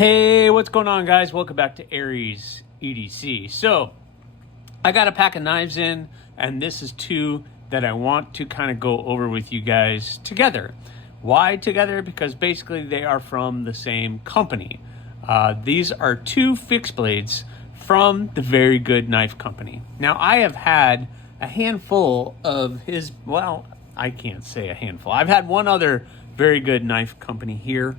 Hey, what's going on, guys? Welcome back to AriesEDC. So I got a pack of knives in, and this is two that I want to kind of go over with you guys together. Why together? Because basically they are from the same company. These are two fixed blades from the Very Good Knife Company. Now, I have had a handful of his, well, I can't say a handful. I've had one other Very Good Knife Company here,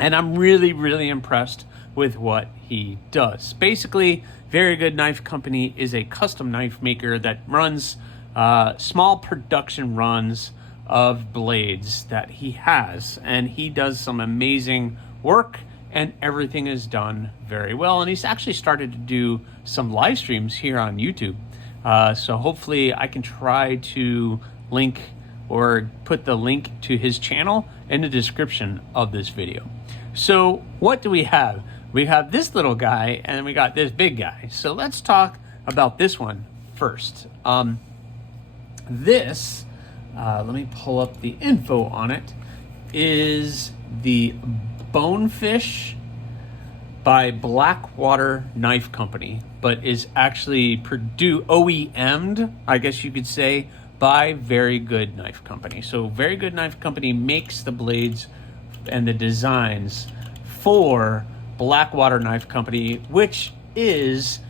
and I'm really impressed with what he does. Basically, Very Good Knife Company is a custom knife maker that runs small production runs of blades that he has, and he does some amazing work, and everything is done very well. And he's actually started to do some live streams here on YouTube. So hopefully I can try to link or put the link to his channel in the description of this video. So what do we have? We have this little guy and we got this big guy. So let's talk about this one first. Let me pull up the info on it, is the Bonefish by Blackwater Knife Company, but is actually OEM'd, I guess you could say, by Very Good Knife Company. So Very Good Knife Company makes the blades and the designs for Blackwater Knife Company, which is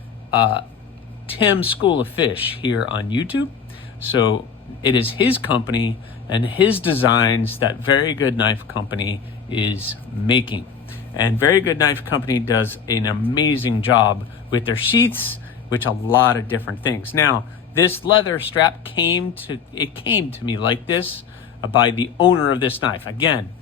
Tim's School of Fish here on YouTube. So it is his company and his designs that Very Good Knife Company is making. And Very Good Knife Company does an amazing job with their sheaths, which a lot of different things. Now, this leather strap came to me like this by the owner of this knife. Again,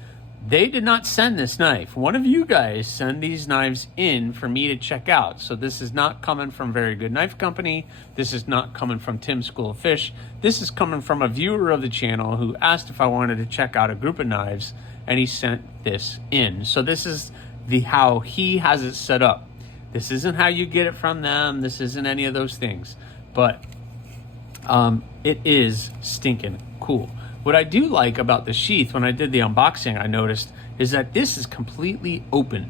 they did not send this knife. One of you guys send these knives in for me to check out. So this is not coming from Very Good Knife Company. This is not coming from Tim's School of Fish. This is coming from a viewer of the channel who asked if I wanted to check out a group of knives, and he sent this in. So this is how he has it set up. This isn't how you get it from them. This isn't any of those things. But it is stinking cool. What I do like about the sheath, when I did the unboxing, I noticed, is that this is completely open.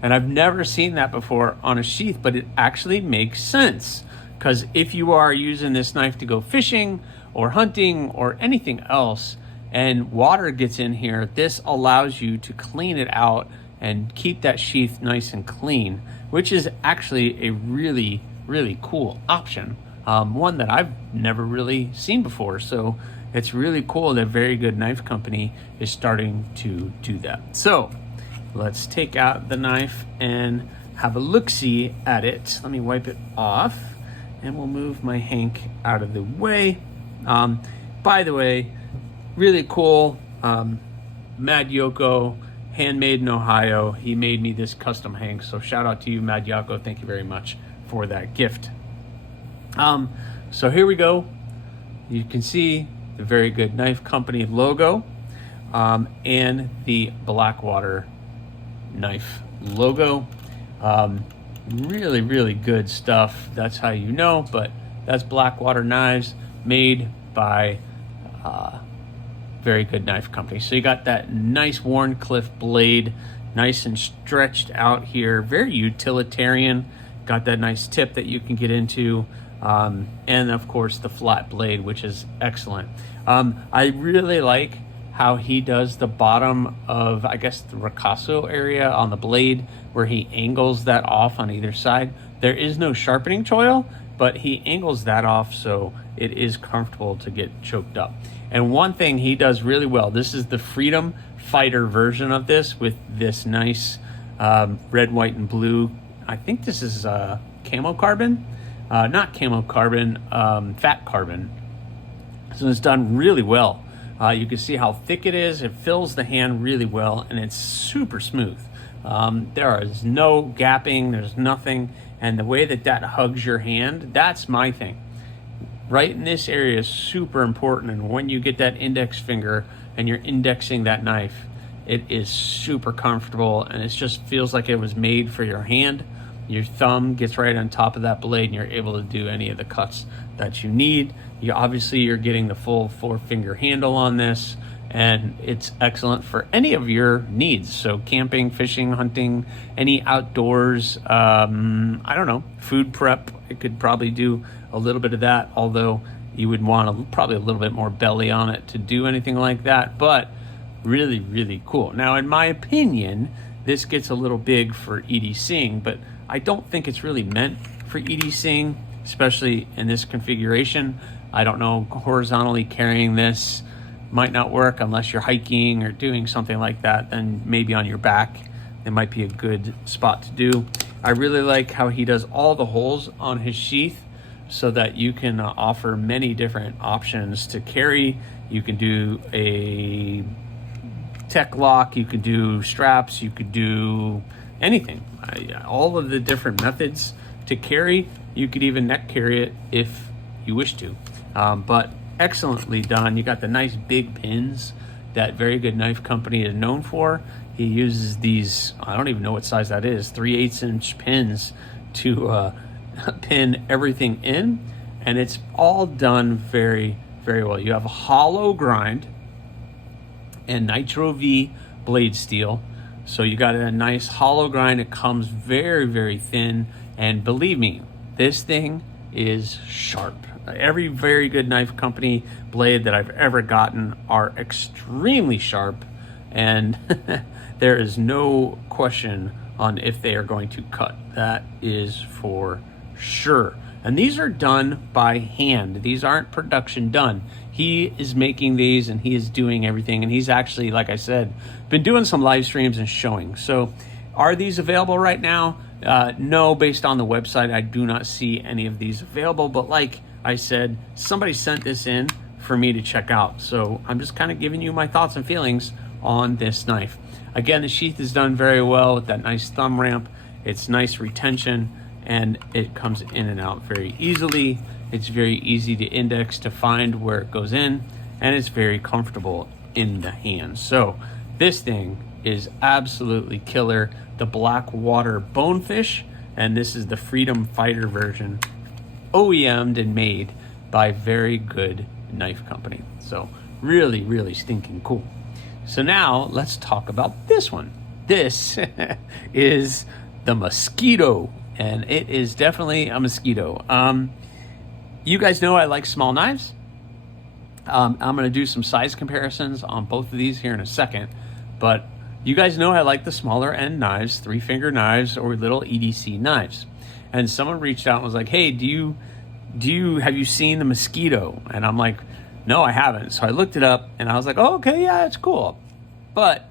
And I've never seen that before on a sheath, but it actually makes sense. Because if you are using this knife to go fishing or hunting or anything else, and water gets in here, this allows you to clean it out and keep that sheath nice and clean, which is actually a really cool option. One that I've never really seen before. So it's really cool that Very Good Knife Company is starting to do that. So let's take out the knife and have a look-see at it. Let me wipe it off, and we'll move my Hank out of the way. By the way, really cool. Mad Yoko, handmade in Ohio. He made me this custom Hank. So shout out to you, Mad Yoko. Thank you very much for that gift. So here we go. You can see the Very Good Knife Company logo, and the Blackwater Knife logo. Really good stuff. That's how you know, but that's Blackwater knives made by Very Good Knife Company. So you got that nice Warncliffe blade, nice and stretched out here, very utilitarian. Got that nice tip that you can get into. And of course the flat blade, which is excellent. I really like how he does the bottom of, I guess, the ricasso area on the blade, where he angles that off on either side. There is no sharpening choil, but he angles that off so it is comfortable to get choked up. And one thing he does really well, this is the Freedom Fighter version of this, with this nice red, white, and blue. I think this is camo carbon. Not camo carbon, fat carbon. So it's done really well. You can see how thick it is. It fills the hand really well, and it's super smooth. There is no gapping, there's nothing. And the way that hugs your hand, that's my thing. Right in this area is super important. And when you get that index finger and you're indexing that knife, it is super comfortable, and it just feels like it was made for your hand. Your thumb gets right on top of that blade, and you're able to do any of the cuts that you need. You're getting the full 4-finger handle on this, and it's excellent for any of your needs. So camping, fishing, hunting, any outdoors, I don't know, food prep. It could probably do a little bit of that, although you would want probably a little bit more belly on it to do anything like that, but really, really cool. Now, in my opinion, this gets a little big for EDCing, but I don't think it's really meant for EDCing, especially in this configuration. I don't know, horizontally carrying this might not work unless you're hiking or doing something like that. Then maybe on your back, it might be a good spot to do. I really like how he does all the holes on his sheath so that you can offer many different options to carry. You can do a tech lock, you could do straps, you could do anything. All of the different methods to carry. You could even neck carry it if you wish to. But excellently done. You got the nice big pins that Very Good Knife Company is known for. He uses these, I don't even know what size that is, 3/8 inch pins to pin everything in, and it's all done very, very well. You have a hollow grind and Nitro V blade steel. So you got a nice hollow grind. It comes very, very thin, and believe me, this thing is sharp. Every Very Good Knife Company blade that I've ever gotten are extremely sharp, and there is no question on if they are going to cut. That is for sure. And these are done by hand. These aren't production done. He is making these and he is doing everything. And he's actually, like I said, been doing some live streams and showing. So are these available right now? No, based on the website, I do not see any of these available. But like I said, somebody sent this in for me to check out. So I'm just kind of giving you my thoughts and feelings on this knife. Again, the sheath is done very well with that nice thumb ramp. It's nice retention, and it comes in and out very easily. It's very easy to index to find where it goes in, and it's very comfortable in the hand. So this thing is absolutely killer. The Blackwater Bonefish, and this is the Freedom Fighter version, OEM'd and made by Very Good Knife Company. So really, really stinking cool. So now let's talk about this one. This is the Mosquito, and it is definitely a Mosquito. You guys know I like small knives. I'm going to do some size comparisons on both of these here in a second, but you guys know I like the smaller end knives, 3-finger knives or little EDC knives. And someone reached out and was like, "Hey, have you seen the Mosquito?" And I'm like, "No, I haven't." So I looked it up and I was like, "Oh, okay, yeah, it's cool." But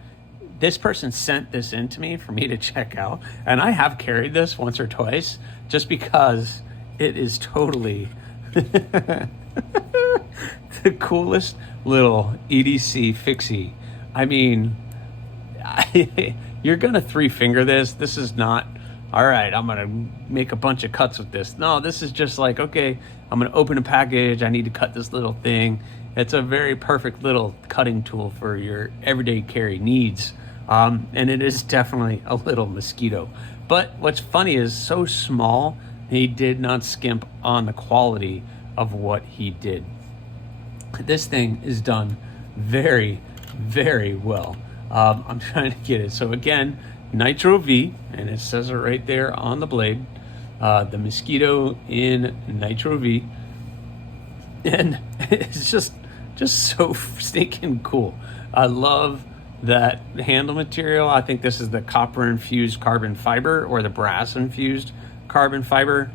this person sent this in to me for me to check out, and I have carried this once or twice just because it is totally the coolest little EDC fixie. I mean, you're gonna 3-finger this. This is not, all right, I'm gonna make a bunch of cuts with this. No, this is just like, okay, I'm gonna open a package, I need to cut this little thing. It's a very perfect little cutting tool for your everyday carry needs. And it is definitely a little Mosquito. But what's funny is so small, he did not skimp on the quality of what he did. This thing is done very, very well. I'm trying to get it. So again, Nitro V, and it says it right there on the blade. The Mosquito in Nitro V. And it's just so stinking cool. I love that handle material. I think this is the copper infused carbon fiber or the brass infused carbon fiber.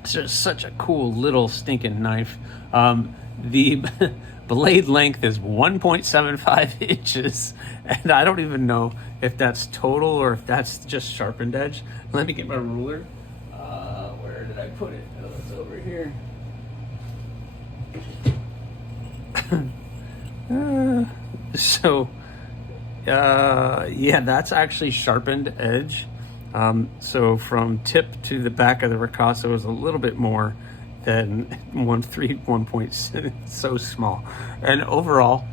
It's just such a cool little stinking knife. The blade length is 1.75 inches, and I don't even know if that's total or if that's just sharpened edge. Let me get my ruler. Where did I put it? Oh, it's over here. Yeah, that's actually sharpened edge. So from tip to the back of the ricasso is a little bit more than 1.6, so small. And overall,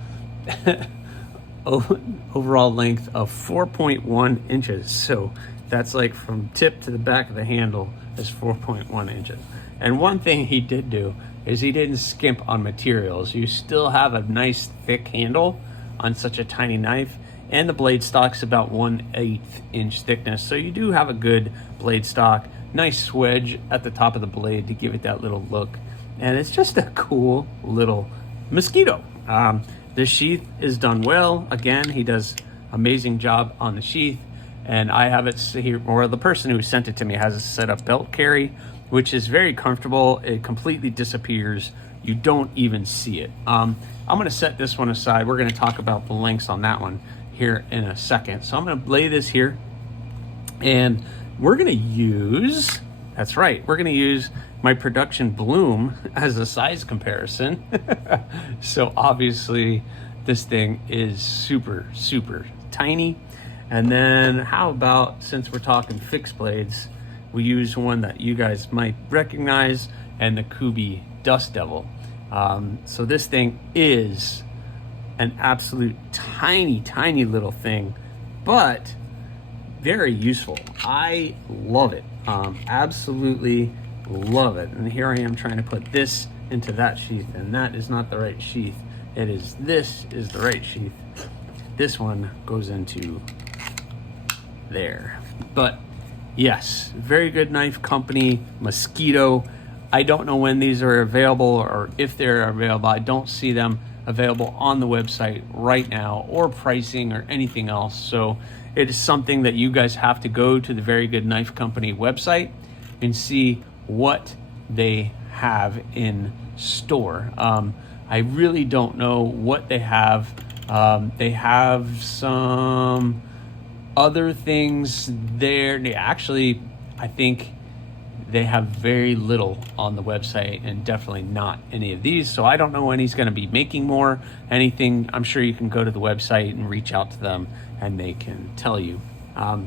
overall length of 4.1 inches. So that's like from tip to the back of the handle is 4.1 inches. And one thing he did do is he didn't skimp on materials. You still have a nice thick handle on such a tiny knife, and the blade stock's about 1/8 inch thickness. So you do have a good blade stock, nice swedge at the top of the blade to give it that little look. And it's just a cool little mosquito. The sheath is done well. Again, he does amazing job on the sheath. And I have it here, or the person who sent it to me has a set up belt carry, which is very comfortable. It completely disappears. You don't even see it. I'm gonna set this one aside. We're gonna talk about the lengths on that one here in a second. So I'm gonna lay this here, and we're gonna use, that's right, we're gonna use my production Bloom as a size comparison. So obviously this thing is super, super tiny. And then how about, since we're talking fixed blades, we use one that you guys might recognize, and the Kubi Dust Devil. So this thing is an absolute tiny, tiny little thing, but very useful. I love it. Absolutely love it. And here I am trying to put this into that sheath, and that is not the right sheath. This is the right sheath. This one goes into there. But yes, very good knife company, Mosquito. I don't know when these are available or if they're available. I don't see them available on the website right now, or pricing or anything else. So it is something that you guys have to go to the Very Good Knife Company website and see what they have in store. I really don't know what they have. They have some other things there. Actually, I think they have very little on the website, and definitely not any of these. So I don't know when he's going to be making more anything. I'm sure you can go to the website and reach out to them and they can tell you.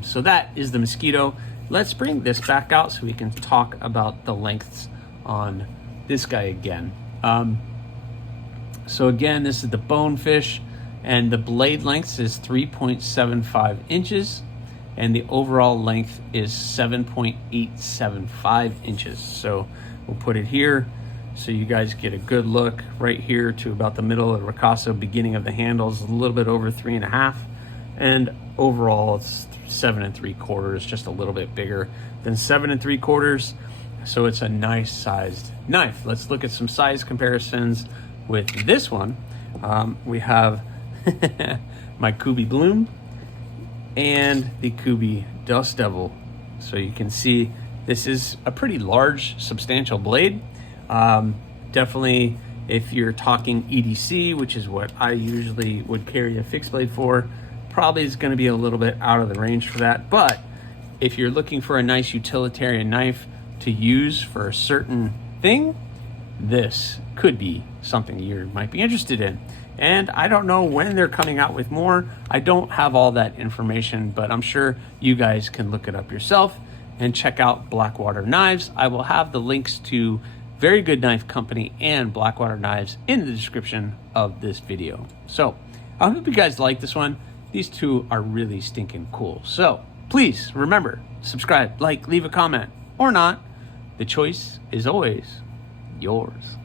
So that is the Mosquito. Let's bring this back out so we can talk about the lengths on this guy again. So again, this is the Bonefish, and the blade length is 3.75 inches, and the overall length is 7.875 inches. So we'll put it here so you guys get a good look right here to about the middle of the ricasso, beginning of the handles, a little bit over 3.5, and overall it's 7 3/4, just a little bit bigger than 7 3/4. So it's a nice sized knife. Let's look at some size comparisons with this one. We have my Kubi Bloom and the Kubi Dust Devil. So you can see this is a pretty large, substantial blade. Definitely, if you're talking EDC, which is what I usually would carry a fixed blade for, probably is going to be a little bit out of the range for that. But if you're looking for a nice utilitarian knife to use for a certain thing, this could be something you might be interested in. And I don't know when they're coming out with more. I don't have all that information, but I'm sure you guys can look it up yourself and check out Blackwater Knives. I will have the links to Very Good Knife Company and Blackwater Knives in the description of this video. So I hope you guys like this one. These two are really stinking cool. So please remember, subscribe, like, leave a comment, or not. The choice is always yours.